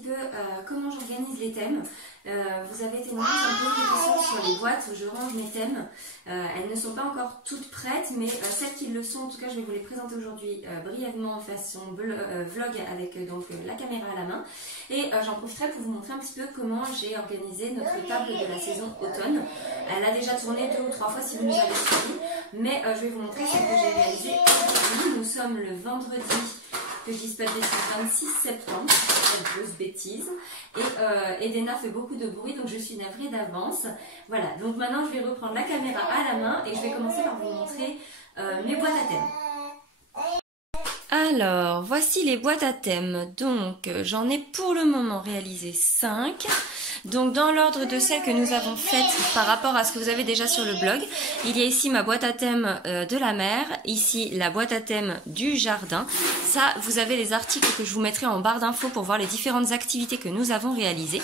petit peu comment j'organise les thèmes. Vous avez été nombreux à me poser des questions sur les boîtes où je range mes thèmes. Elles ne sont pas encore toutes prêtes, mais celles qui le sont, en tout cas, je vais vous les présenter aujourd'hui brièvement en façon vlog avec donc la caméra à la main. Et j'en profiterai pour vous montrer un petit peu comment j'ai organisé notre table de la saison automne. Elle a déjà tourné 2 ou 3 fois si vous nous avez suivis, mais je vais vous montrer ce que j'ai réalisé aujourd'hui. Nous sommes le vendredi, que je dise pas de bêtises, 26 septembre, cette grosse bêtise. Et Edena fait beaucoup de bruit, donc je suis navrée d'avance. Voilà, donc maintenant je vais reprendre la caméra à la main et je vais commencer par vous montrer mes boîtes à thème. Alors, voici les boîtes à thème. Donc, j'en ai pour le moment réalisé 5. Donc, dans l'ordre de celles que nous avons faites par rapport à ce que vous avez déjà sur le blog, il y a ici ma boîte à thème de la mer, ici la boîte à thème du jardin. Ça, vous avez les articles que je vous mettrai en barre d'infos pour voir les différentes activités que nous avons réalisées.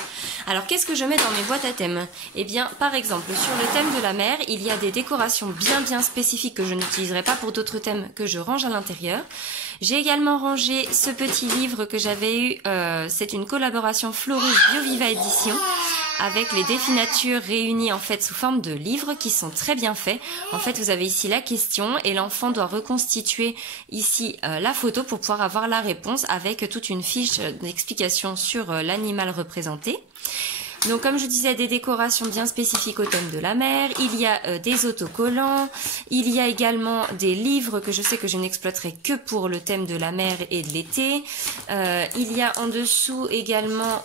Alors, qu'est-ce que je mets dans mes boîtes à thème? Eh bien, par exemple, sur le thème de la mer, il y a des décorations bien spécifiques que je n'utiliserai pas pour d'autres thèmes que je range à l'intérieur. J'ai également rangé ce petit livre que j'avais eu, c'est une collaboration Florus BioViva Édition, avec les défis nature réunis en fait sous forme de livres qui sont très bien faits. En fait, vous avez ici la question et l'enfant doit reconstituer ici la photo pour pouvoir avoir la réponse avec toute une fiche d'explication sur l'animal représenté. Donc comme je disais, des décorations bien spécifiques au thème de la mer, il y a des autocollants, il y a également des livres que je sais que je n'exploiterai que pour le thème de la mer et de l'été. Il y a en dessous également,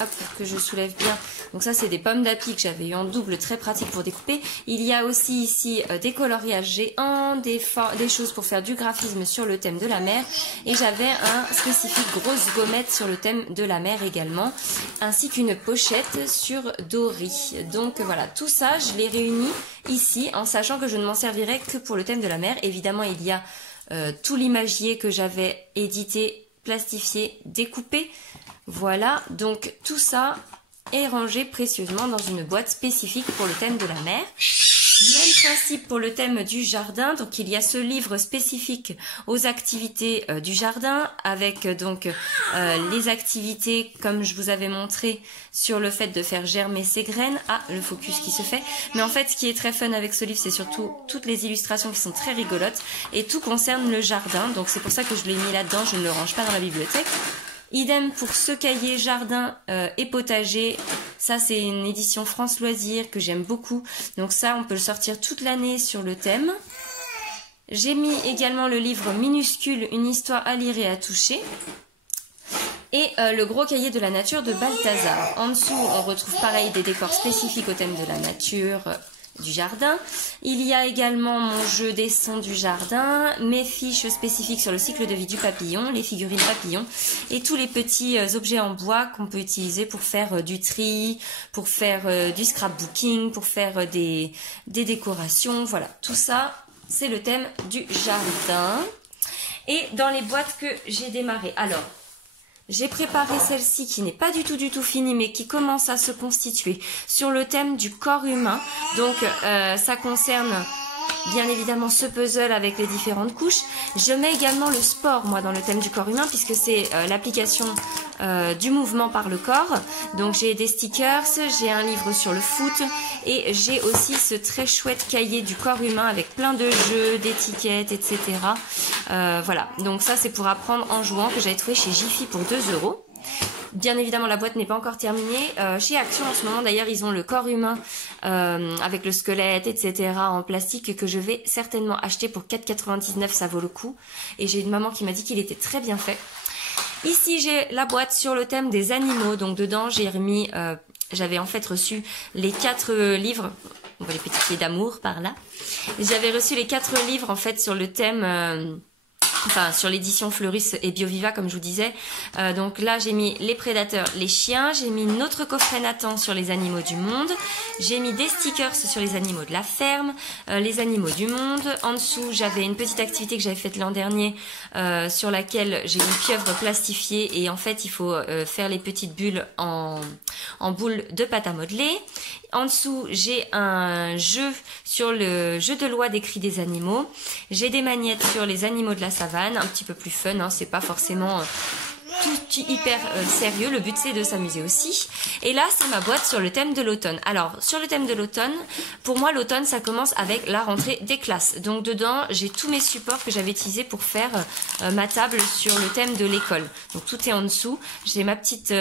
hop, que je soulève bien, donc ça c'est des pommes d'api que j'avais eu en double, très pratique pour découper. Il y a aussi ici des coloriages géants, des choses pour faire du graphisme sur le thème de la mer. Et j'avais un spécifique grosse gommette sur le thème de la mer également, ainsi qu'une pochette sur Dory. Donc voilà, tout ça je l'ai réuni ici en sachant que je ne m'en servirai que pour le thème de la mer. Évidemment il y a tout l'imagier que j'avais édité, plastifié, découpé. Voilà, donc tout ça est rangé précieusement dans une boîte spécifique pour le thème de la mer. Même principe pour le thème du jardin, donc il y a ce livre spécifique aux activités du jardin avec donc les activités comme je vous avais montré sur le fait de faire germer ses graines. Ah, le focus qui se fait. Mais en fait ce qui est très fun avec ce livre, c'est surtout toutes les illustrations qui sont très rigolotes et tout concerne le jardin, donc c'est pour ça que je l'ai mis là-dedans, je ne le range pas dans la bibliothèque. Idem pour ce cahier jardin et potager, ça c'est une édition France Loisirs que j'aime beaucoup, donc ça on peut le sortir toute l'année sur le thème. J'ai mis également le livre minuscule, une histoire à lire et à toucher, et le gros cahier de la nature de Balthazar. En dessous on retrouve pareil des décors spécifiques au thème de la nature, du jardin. Il y a également mon jeu des sons du jardin, mes fiches spécifiques sur le cycle de vie du papillon, les figurines papillons et tous les petits objets en bois qu'on peut utiliser pour faire du tri, pour faire du scrapbooking, pour faire des décorations. Voilà, tout ça c'est le thème du jardin. Et dans les boîtes que j'ai démarrées, alors j'ai préparé celle-ci qui n'est pas du tout finie mais qui commence à se constituer sur le thème du corps humain. Donc ça concerne bien évidemment ce puzzle avec les différentes couches. Je mets également le sport moi dans le thème du corps humain puisque c'est l'application du mouvement par le corps. Donc j'ai des stickers, j'ai un livre sur le foot et j'ai aussi ce très chouette cahier du corps humain avec plein de jeux, d'étiquettes, etc. Voilà, donc ça c'est pour apprendre en jouant que j'avais trouvé chez Jiffy pour 2 €. Bien évidemment la boîte n'est pas encore terminée. Chez Action en ce moment d'ailleurs ils ont le corps humain avec le squelette etc. en plastique que je vais certainement acheter pour 4,99 €, ça vaut le coup. Et j'ai une maman qui m'a dit qu'il était très bien fait. Ici j'ai la boîte sur le thème des animaux, donc dedans j'ai remis, j'avais en fait reçu les 4 livres, on voit les petits pieds d'amour par là. J'avais reçu les 4 livres en fait sur le thème... Enfin, sur l'édition Florus et BioViva, comme je vous disais. Donc là, j'ai mis les prédateurs, les chiens. J'ai mis notre coffret Nathan sur les animaux du monde. J'ai mis des stickers sur les animaux de la ferme, les animaux du monde. En dessous, j'avais une petite activité que j'avais faite l'an dernier sur laquelle j'ai une pieuvre plastifiée. Et en fait, il faut faire les petites bulles en boule de pâte à modeler. En dessous, j'ai un jeu sur le jeu de loi des cris des animaux. J'ai des magnettes sur les animaux de la savane, un petit peu plus fun, hein, c'est pas forcément tout hyper sérieux. Le but c'est de s'amuser aussi. Et là c'est ma boîte sur le thème de l'automne. Alors sur le thème de l'automne, pour moi l'automne ça commence avec la rentrée des classes. Donc dedans j'ai tous mes supports que j'avais utilisés pour faire ma table sur le thème de l'école. Donc tout est en dessous. J'ai ma petite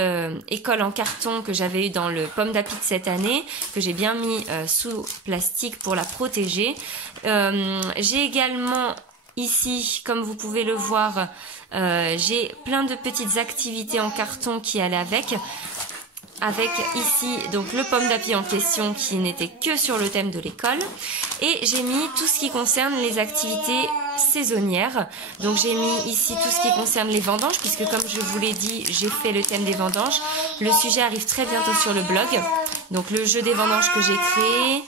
école en carton que j'avais eu dans le pomme d'api de cette année, que j'ai bien mis sous plastique pour la protéger. J'ai également ici, comme vous pouvez le voir, j'ai plein de petites activités en carton qui allaient avec ici donc le pomme d'api en question qui n'était que sur le thème de l'école, et j'ai mis tout ce qui concerne les activités saisonnières. Donc j'ai mis ici tout ce qui concerne les vendanges, puisque comme je vous l'ai dit, j'ai fait le thème des vendanges. Le sujet arrive très bientôt sur le blog, donc le jeu des vendanges que j'ai créé.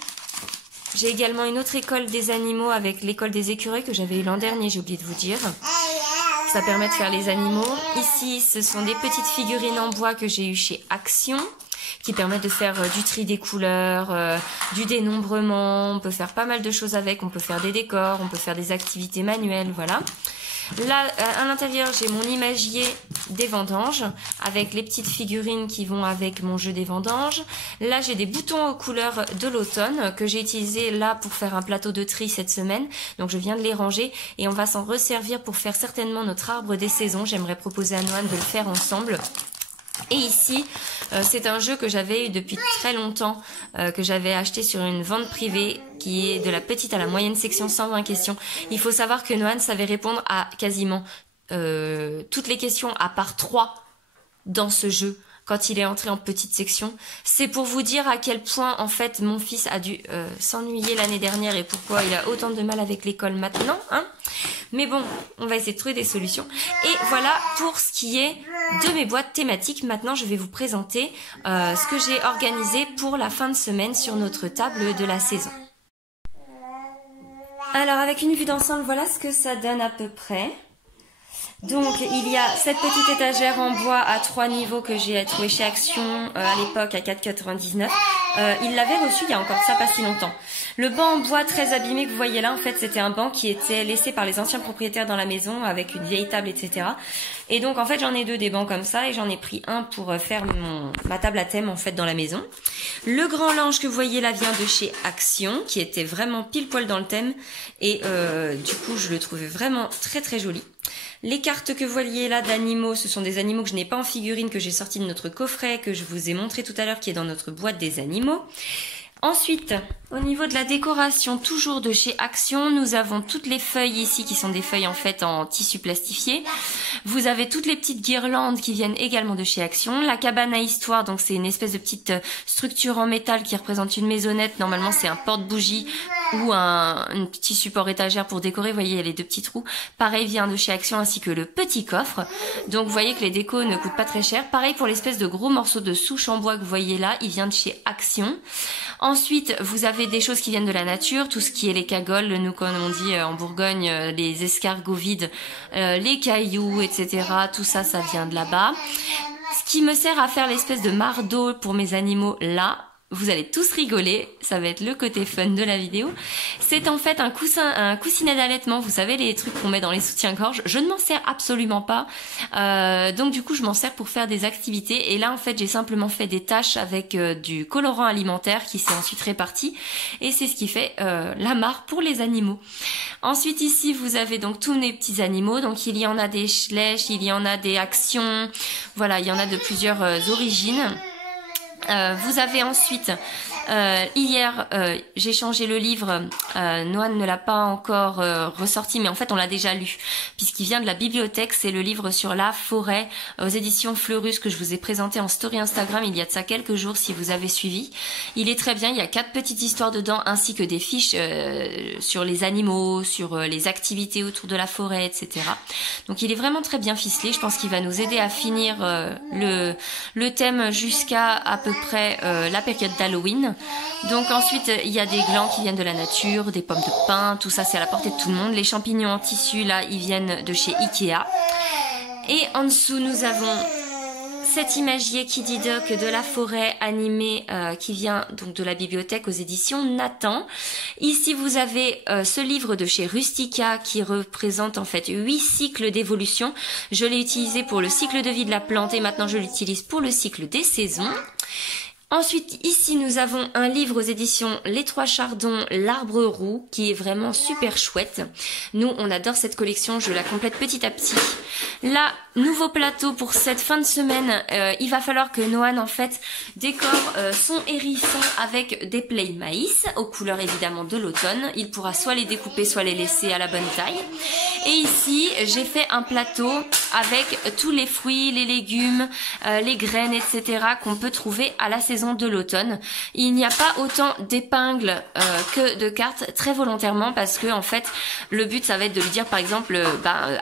J'ai également une autre école des animaux avec l'école des écureuils que j'avais eu l'an dernier, j'ai oublié de vous dire. Ça permet de faire les animaux. Ici, ce sont des petites figurines en bois que j'ai eues chez Action, qui permettent de faire du tri des couleurs, du dénombrement. On peut faire pas mal de choses avec. On peut faire des décors, on peut faire des activités manuelles, voilà. Là, à l'intérieur, j'ai mon imagier des vendanges avec les petites figurines qui vont avec mon jeu des vendanges. Là, j'ai des boutons aux couleurs de l'automne que j'ai utilisés là pour faire un plateau de tri cette semaine. Donc, je viens de les ranger et on va s'en resservir pour faire certainement notre arbre des saisons. J'aimerais proposer à Noan de le faire ensemble. Et ici, c'est un jeu que j'avais eu depuis très longtemps, que j'avais acheté sur une vente privée qui est de la petite à la moyenne section 120 questions. Il faut savoir que Noan savait répondre à quasiment toutes les questions à part 3 dans ce jeu quand il est entré en petite section. C'est pour vous dire à quel point en fait mon fils a dû s'ennuyer l'année dernière et pourquoi il a autant de mal avec l'école maintenant, hein. Mais bon, on va essayer de trouver des solutions. Et voilà pour ce qui est de mes boîtes thématiques. Maintenant, je vais vous présenter ce que j'ai organisé pour la fin de semaine sur notre table de la saison. Alors, avec une vue d'ensemble, voilà ce que ça donne à peu près. Donc, il y a cette petite étagère en bois à 3 niveaux que j'ai trouvé chez Action à l'époque à 4,99 €. Il l'avait reçu il y a encore ça pas si longtemps. Le banc en bois très abîmé que vous voyez là, en fait, c'était un banc qui était laissé par les anciens propriétaires dans la maison avec une vieille table, etc. Et donc, en fait, j'en ai 2 des bancs comme ça et j'en ai pris un pour faire ma table à thème, en fait, dans la maison. Le grand linge que vous voyez là vient de chez Action, qui était vraiment pile poil dans le thème et du coup, je le trouvais vraiment très très joli. Les cartes que vous voyez là d'animaux, ce sont des animaux que je n'ai pas en figurine, que j'ai sorti de notre coffret, que je vous ai montré tout à l'heure, qui est dans notre boîte des animaux. Ensuite, au niveau de la décoration, toujours de chez Action, nous avons toutes les feuilles ici qui sont des feuilles en fait en tissu plastifié. Vous avez toutes les petites guirlandes qui viennent également de chez Action. La cabane à histoire, donc c'est une espèce de petite structure en métal qui représente une maisonnette. Normalement, c'est un porte-bougie ou un petit support étagère pour décorer. Vous voyez, il y a les 2 petits trous. Pareil, vient de chez Action, ainsi que le petit coffre. Donc, vous voyez que les décos ne coûtent pas très cher. Pareil pour l'espèce de gros morceau de souche en bois que vous voyez là. Il vient de chez Action. Ensuite, vous avez des choses qui viennent de la nature. Tout ce qui est les cagoles, nous, comme on dit en Bourgogne, les escargots vides, les cailloux, etc. Tout ça, ça vient de là-bas. Ce qui me sert à faire l'espèce de mardeau pour mes animaux là. Vous allez tous rigoler, ça va être le côté fun de la vidéo. C'est en fait un coussinet d'allaitement, vous savez les trucs qu'on met dans les soutiens-gorge. Je ne m'en sers absolument pas, donc du coup je m'en sers pour faire des activités. Et là en fait j'ai simplement fait des taches avec du colorant alimentaire qui s'est ensuite réparti. Et c'est ce qui fait la mare pour les animaux. Ensuite ici vous avez donc tous mes petits animaux. Donc il y en a des Schlech, il y en a des Actions, voilà il y en a de plusieurs origines. Vous avez ensuite, hier, j'ai changé le livre, Noan ne l'a pas encore ressorti, mais en fait on l'a déjà lu, puisqu'il vient de la bibliothèque. C'est le livre sur la forêt aux éditions Fleurus que je vous ai présenté en story Instagram il y a de ça quelques jours si vous avez suivi. Il est très bien, il y a 4 petites histoires dedans, ainsi que des fiches sur les animaux, sur les activités autour de la forêt, etc. Donc il est vraiment très bien ficelé, je pense qu'il va nous aider à finir le thème jusqu'à à peu près la période d'Halloween. Donc ensuite il y a des glands qui viennent de la nature, des pommes de pin, tout ça c'est à la portée de tout le monde. Les champignons en tissu là ils viennent de chez Ikea. Et en dessous nous avons cet imagier Kiddy Duck de la forêt animé qui vient donc de la bibliothèque aux éditions Nathan. Ici vous avez ce livre de chez Rustica qui représente en fait 8 cycles d'évolution. Je l'ai utilisé pour le cycle de vie de la plante et maintenant je l'utilise pour le cycle des saisons. Ensuite, ici, nous avons un livre aux éditions Les Trois Chardons, l'Arbre Roux, qui est vraiment super chouette. Nous, on adore cette collection, je la complète petit à petit. Là, nouveau plateau pour cette fin de semaine. Il va falloir que Noan, en fait, décore son hérisson avec des plaies maïs, aux couleurs évidemment de l'automne. Il pourra soit les découper, soit les laisser à la bonne taille. Et ici, j'ai fait un plateau avec tous les fruits, les légumes, les graines, etc. qu'on peut trouver à la saison de l'automne. Il n'y a pas autant d'épingles que de cartes, très volontairement, parce que en fait le but ça va être de lui dire par exemple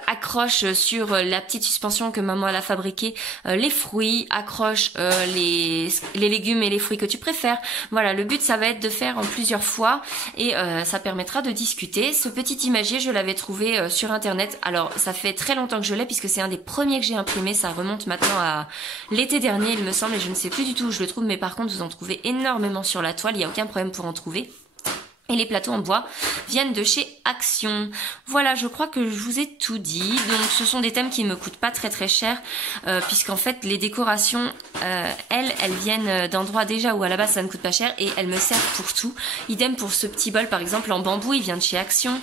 accroche sur la petite suspension que maman elle a fabriquée les fruits, accroche les légumes et les fruits que tu préfères. Voilà, le but ça va être de faire en plusieurs fois et ça permettra de discuter. Ce petit imagier je l'avais trouvé sur internet, alors ça fait très longtemps que je l'ai puisque c'est un des premiers que j'ai imprimé, ça remonte maintenant à l'été dernier il me semble et je ne sais plus du tout où je le trouve, mais par contre vous en trouvez énormément sur la toile, il n'y a aucun problème pour en trouver. Et les plateaux en bois viennent de chez Action. Voilà, je crois que je vous ai tout dit. Donc ce sont des thèmes qui ne me coûtent pas très cher, puisqu'en fait les décorations, elles viennent d'endroits déjà où à la base ça ne coûte pas cher et elles me servent pour tout. Idem pour ce petit bol par exemple en bambou, il vient de chez Action.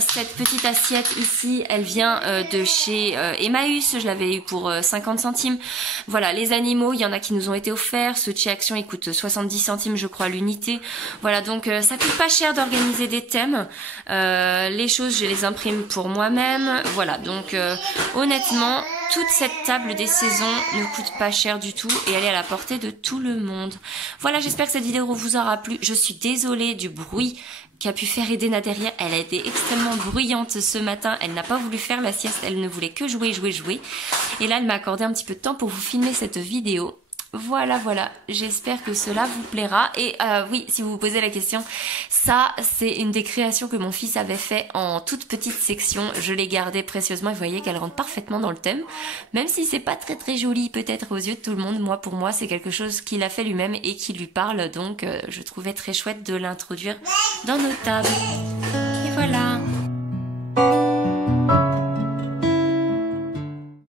Cette petite assiette ici, elle vient de chez Emmaüs, je l'avais eu pour 50 centimes. Voilà, les animaux, il y en a qui nous ont été offerts. Ceux de chez Action, ils coûtent 70 centimes je crois l'unité. Voilà, donc ça coûte pas cher d'organiser des thèmes. Les choses, je les imprime pour moi-même. Voilà, donc honnêtement, toute cette table des saisons ne coûte pas cher du tout et elle est à la portée de tout le monde. Voilà, j'espère que cette vidéo vous aura plu. Je suis désolée du bruit qu'a pu faire Edena derrière. Elle a été extrêmement bruyante ce matin. Elle n'a pas voulu faire la sieste. Elle ne voulait que jouer. Et là, elle m'a accordé un petit peu de temps pour vous filmer cette vidéo. Voilà, j'espère que cela vous plaira. Et oui, si vous vous posez la question, ça c'est une des créations que mon fils avait fait en toute petite section. Je l'ai gardée précieusement et vous voyez qu'elle rentre parfaitement dans le thème. Même si c'est pas très joli peut-être aux yeux de tout le monde, pour moi c'est quelque chose qu'il a fait lui-même et qui lui parle. Donc je trouvais très chouette de l'introduire dans nos tables. Et voilà.